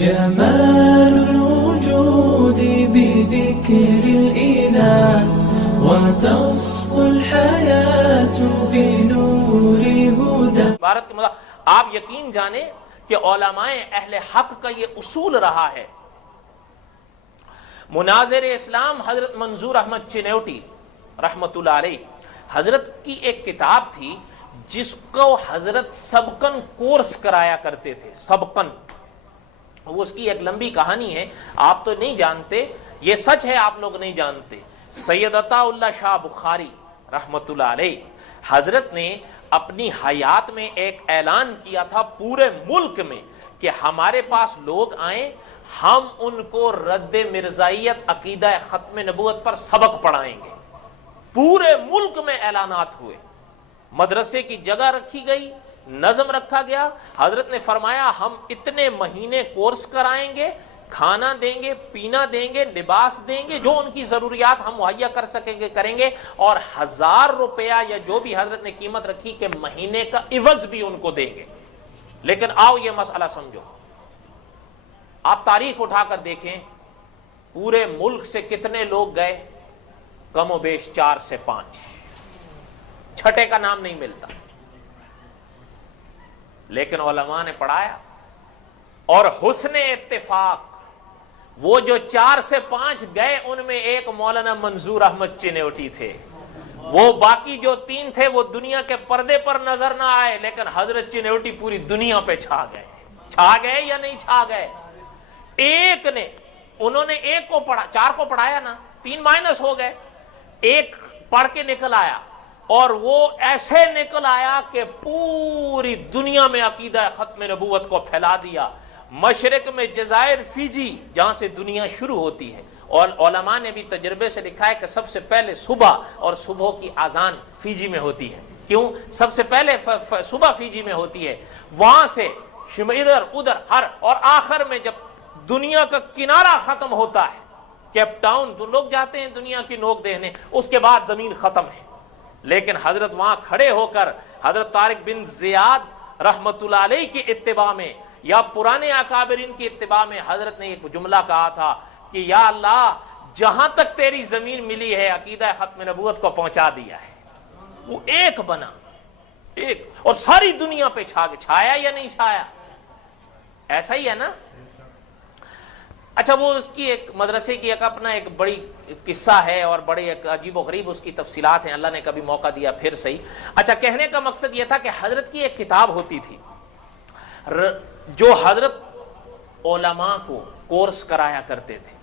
جمال الوجود بذكر الإله وتصفو الحياة بنور هدى. عبارت کے مطلب آپ یقین جانیں کہ علماء اہل حق کا یہ اصول رہا ہے. مناظر اسلام حضرت منظور احمد چنیوٹی رحمت اللہ علیہ، حضرت کی ایک کتاب تھی جس کو حضرت سبقن کورس کرایا کرتے تھے. سبقن، وہ اس کی ایک لمبی کہانی ہے، آپ تو نہیں جانتے، یہ سچ ہے آپ لوگ نہیں جانتے. سید عطا اللہ شاہ بخاری رحمت اللہ علیہ، حضرت نے اپنی حیات میں ایک اعلان کیا تھا پورے ملک میں کہ ہمارے پاس لوگ آئیں، ہم ان کو رد مرزائیت عقیدہ ختم نبوت پر سبق پڑھائیں گے. پورے ملک میں اعلانات ہوئے، مدرسے کی جگہ رکھی گئی، نظم رکھا گیا. حضرت نے فرمایا ہم اتنے مہینے کورس کرائیں گے، کھانا دیں گے، پینا دیں گے، لباس دیں گے، جو ان کی ضروریات ہم مہیا کر سکیں گے کریں گے، اور 1000 روپیہ یا جو بھی حضرت نے قیمت رکھی کہ مہینے کا عوض بھی ان کو دیں گے. لیکن آؤ یہ مسئلہ سمجھو، آپ تاریخ اٹھا کر دیکھیں پورے ملک سے کتنے لوگ گئے؟ کم و بیش 4 سے 5، چھٹے کا نام نہیں ملتا. لیکن علماء نے پڑھایا، اور حسن اتفاق وہ جو 4 سے 5 گئے ان میں ایک مولانا منظور احمد چنیوٹی تھے. وہ باقی جو 3 تھے وہ دنیا کے پردے پر نظر نہ آئے، لیکن حضرت چنیوٹی پوری دنیا پہ چھا گئے. چھا گئے یا نہیں چھا گئے؟ ایک نے، انہوں نے ایک کو پڑھا، 4 کو پڑھایا نا، 3 مائنس ہو گئے، ایک پڑھ کے نکل آیا، اور وہ ایسے نکل آیا کہ پوری دنیا میں عقیدہ ختم نبوت کو پھیلا دیا. مشرق میں جزائر فیجی جہاں سے دنیا شروع ہوتی ہے، اور علماء نے بھی تجربے سے لکھا ہے کہ سب سے پہلے صبح اور صبح کی اذان فیجی میں ہوتی ہے. کیوں؟ سب سے پہلے صبح فیجی میں ہوتی ہے، وہاں سے ادھر ادھر ہر، اور آخر میں جب دنیا کا کنارہ ختم ہوتا ہے، کیپ ٹاؤن تو لوگ جاتے ہیں دنیا کی نوک دیکھنے، اس کے بعد زمین ختم ہے. لیکن حضرت وہاں کھڑے ہو کر حضرت طارق بن زیاد رحمت اللہ علیہ کی اتباع میں یا پرانے اکابرین کی اتباع میں حضرت نے ایک جملہ کہا تھا کہ یا اللہ جہاں تک تیری زمین ملی ہے عقیدہ ختم نبوت کو پہنچا دیا ہے. وہ ایک بنا، ایک، اور ساری دنیا پہ چھایا یا نہیں چھایا؟ ایسا ہی ہے نا. اچھا، وہ اس کی ایک مدرسے کی ایک اپنا ایک بڑی قصہ ہے، اور بڑے ایک عجیب و غریب اس کی تفصیلات ہیں. اللہ نے کبھی موقع دیا پھر صحیح. اچھا، کہنے کا مقصد یہ تھا کہ حضرت کی ایک کتاب ہوتی تھی جو حضرت علماء کو کورس کرایا کرتے تھے.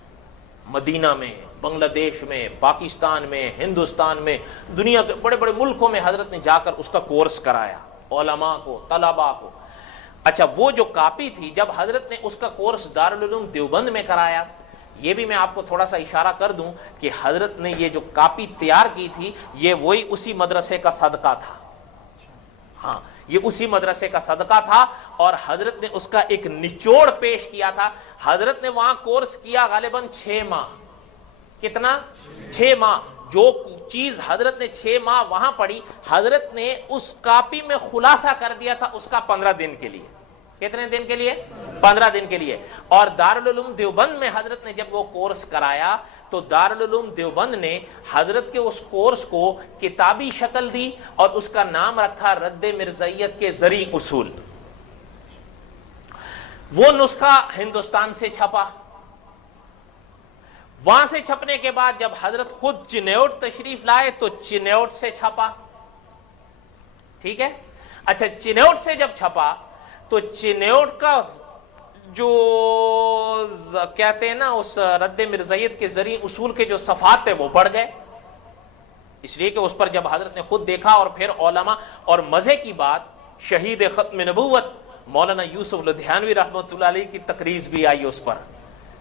مدینہ میں، بنگلہ دیش میں، پاکستان میں، ہندوستان میں، دنیا کے بڑے بڑے ملکوں میں حضرت نے جا کر اس کا کورس کرایا علماء کو، طلباء کو. اچھا، وہ جو کاپی تھی، جب حضرت نے اس کا کورس دارالعلوم دیوبند میں کرایا، یہ بھی میں آپ کو تھوڑا سا اشارہ کر دوں کہ حضرت نے یہ جو کاپی تیار کی تھی یہ وہی اسی مدرسے کا صدقہ تھا. ہاں، یہ اسی مدرسے کا صدقہ تھا، اور حضرت نے اس کا ایک نچوڑ پیش کیا تھا. حضرت نے وہاں کورس کیا غالباً 6 ماہ. کتنا؟ 6 ماہ. جو چیز حضرت نے 6 ماہ وہاں پڑھی، حضرت نے اس کاپی میں خلاصہ کر دیا تھا اس کا 15 دن کے لیے. کتنے دن کے لیے؟ 15 دن کے لیے. اور دارالعلوم دیوبند میں حضرت نے جب وہ کورس کرایا تو دارالعلوم دیوبند نے حضرت کے اس کورس کو کتابی شکل دی، اور اس کا نام رکھا رد مرزائیت کے ذرعی اصول. وہ نسخہ ہندوستان سے چھپا. وہاں سے چھپنے کے بعد جب حضرت خود چنیوٹ تشریف لائے تو چنیوٹ سے چھپا. ٹھیک ہے. اچھا، چنیوٹ سے جب چھپا تو چنیوٹ کا جو کہتے ہیں نا اس رد مرزائیت کے ذریعے اصول کے جو صفحات تھے وہ بڑھ گئے، اس لیے کہ اس پر جب حضرت نے خود دیکھا. اور پھر علماء، اور مزے کی بات، شہید ختم نبوت مولانا یوسف لدھیانوی رحمۃ اللہ علیہ کی تقریض بھی آئی اس پر.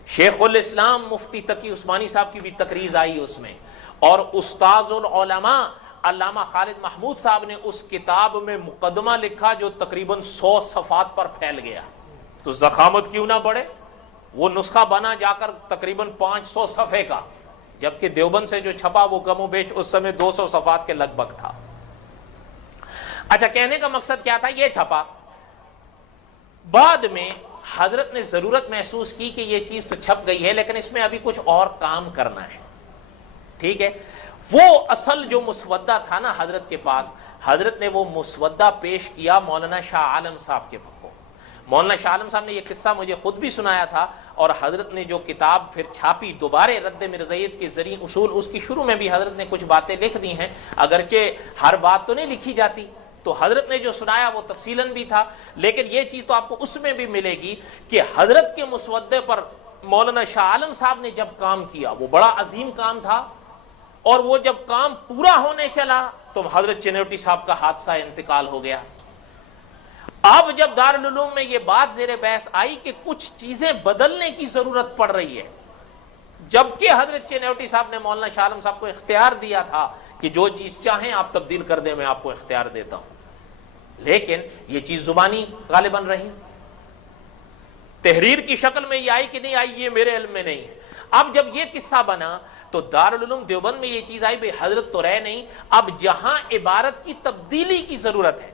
شیخ الاسلام مفتی تقی عثمانی صاحب کی بھی تقریض آئی اس میں. اور استاذ العلماء علامہ خالد محمود صاحب نے اس کتاب میں مقدمہ لکھا جو تقریباً 100 صفحات پر پھیل گیا. تو ضخامت کیوں نہ بڑھے؟ وہ نسخہ بنا جا کر تقریباً 500 صفحے کا، جبکہ دیوبند سے جو چھپا وہ کم و بیش اس سمے 200 صفحات کے لگ بھگ تھا. اچھا، کہنے کا مقصد کیا تھا؟ یہ چھپا. بعد میں حضرت نے ضرورت محسوس کی کہ یہ چیز تو چھپ گئی ہے لیکن اس میں ابھی کچھ اور کام کرنا ہے. ٹھیک ہے, وہ اصل جو مسودہ تھا نا حضرت کے پاس, حضرت نے وہ مسودہ پیش کیا مولانا شاہ عالم صاحب کے کو. مولانا شاہ عالم صاحب نے یہ قصہ مجھے خود بھی سنایا تھا, اور حضرت نے جو کتاب پھر چھاپی دوبارہ رد مرزائیت کے ذریعے اصول, اس کی شروع میں بھی حضرت نے کچھ باتیں لکھ دی ہیں, اگرچہ ہر بات تو نہیں لکھی جاتی, تو حضرت نے جو سنایا وہ تفصیلاً بھی تھا, لیکن یہ چیز تو آپ کو اس میں بھی ملے گی کہ حضرت کے مسودے پر مولانا شاہ عالم صاحب نے جب کام کیا وہ بڑا عظیم کام تھا, اور وہ جب کام پورا ہونے چلا تو حضرت چنوٹی صاحب کا حادثہ انتقال ہو گیا. اب جب دارالعلوم میں یہ بات زیر بحث آئی کہ کچھ چیزیں بدلنے کی ضرورت پڑ رہی ہے, جبکہ حضرت چنوٹی صاحب نے مولانا شاہ عالم صاحب کو اختیار دیا تھا کہ جو چیز چاہیں آپ تبدیل کر دیں, میں آپ کو اختیار دیتا ہوں, لیکن یہ چیز زبانی غالباً رہی. تحریر کی شکل میں یہ آئی کہ نہیں آئی یہ میرے علم میں نہیں ہے. اب جب یہ قصہ بنا تو دارالعلوم دیوبند میں یہ چیز آئی, بھئی حضرت تو رہے نہیں, اب جہاں عبارت کی تبدیلی کی ضرورت ہے.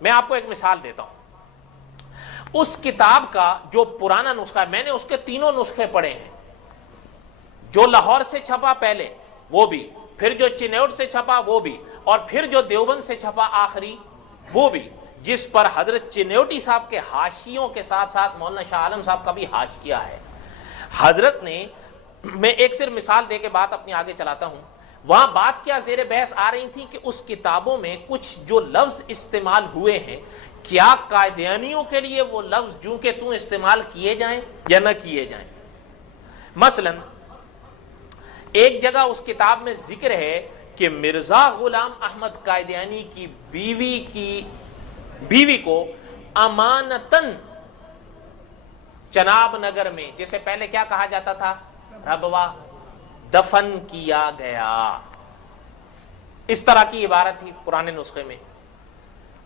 میں آپ کو ایک مثال دیتا ہوں. اس کتاب کا جو پرانا نسخہ ہے, میں نے اس کے تینوں نسخے پڑھے ہیں, جو لاہور سے چھپا پہلے وہ بھی, پھر جو چنوٹ سے چھپا وہ بھی, اور پھر جو دیوبند سے چھپا آخری وہ بھی, جس پر حضرت چنوٹی صاحب کے حاشیوں کے ساتھ ساتھ مولانا شاہ عالم صاحب کا بھی حاشیہ ہے. حضرت نے, میں ایک صرف مثال دے کے بات اپنی آگے چلاتا ہوں, وہاں بات کیا زیر بحث آ رہی تھی کہ اس کتابوں میں کچھ جو لفظ استعمال ہوئے ہیں, کیا قادیانیوں کے لیے وہ لفظ جو کہ توں استعمال کیے جائیں یا نہ کیے جائیں. مثلا ایک جگہ اس کتاب میں ذکر ہے کہ مرزا غلام احمد قادیانی کی بیوی کو امانتاً چناب نگر میں, جسے پہلے کیا کہا جاتا تھا, ربوہ, دفن کیا گیا. اس طرح کی عبارت تھی پرانے نسخے میں.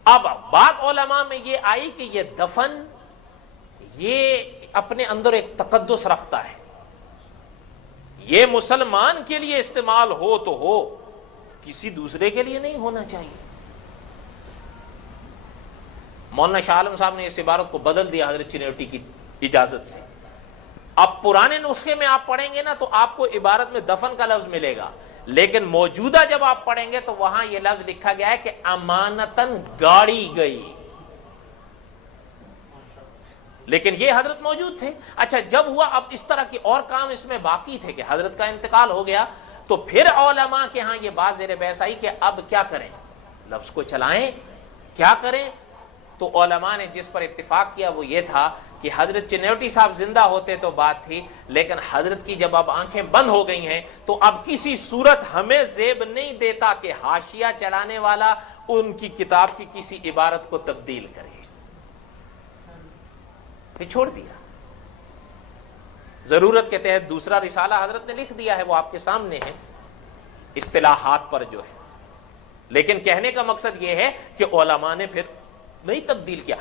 اب بعض علماء میں یہ آئی کہ یہ دفن یہ اپنے اندر ایک تقدس رکھتا ہے, یہ مسلمان کے لیے استعمال ہو تو ہو, کسی دوسرے کے لیے نہیں ہونا چاہیے. مولانا شاہ عالم صاحب نے اس عبارت کو بدل دیا حضرت چنوٹی کی اجازت سے. اب پرانے نسخے میں آپ پڑھیں گے نا تو آپ کو عبارت میں دفن کا لفظ ملے گا, لیکن موجودہ جب آپ پڑھیں گے تو وہاں یہ لفظ لکھا گیا ہے کہ امانتاً گاڑی گئی. لیکن یہ حضرت موجود تھے. اچھا جب ہوا, اب اس طرح کی اور کام اس میں باقی تھے کہ حضرت کا انتقال ہو گیا, تو پھر علماء کے ہاں یہ بات زیر بحث آئی کہ اب کیا کریں, لفظ کو چلائیں کیا کریں. تو علماء نے جس پر اتفاق کیا وہ یہ تھا کہ حضرت چنوٹی صاحب زندہ ہوتے تو بات تھی, لیکن حضرت کی جب اب آنکھیں بند ہو گئی ہیں تو اب کسی صورت ہمیں زیب نہیں دیتا کہ حاشیہ چڑھانے والا ان کی کتاب کی کسی عبارت کو تبدیل کرے. پھر چھوڑ دیا. ضرورت کے تحت دوسرا رسالہ حضرت نے لکھ دیا ہے, وہ آپ کے سامنے ہے, اصطلاحات پر جو ہے. لیکن کہنے کا مقصد یہ ہے کہ علماء نے پھر نہیں تبدیل کیا.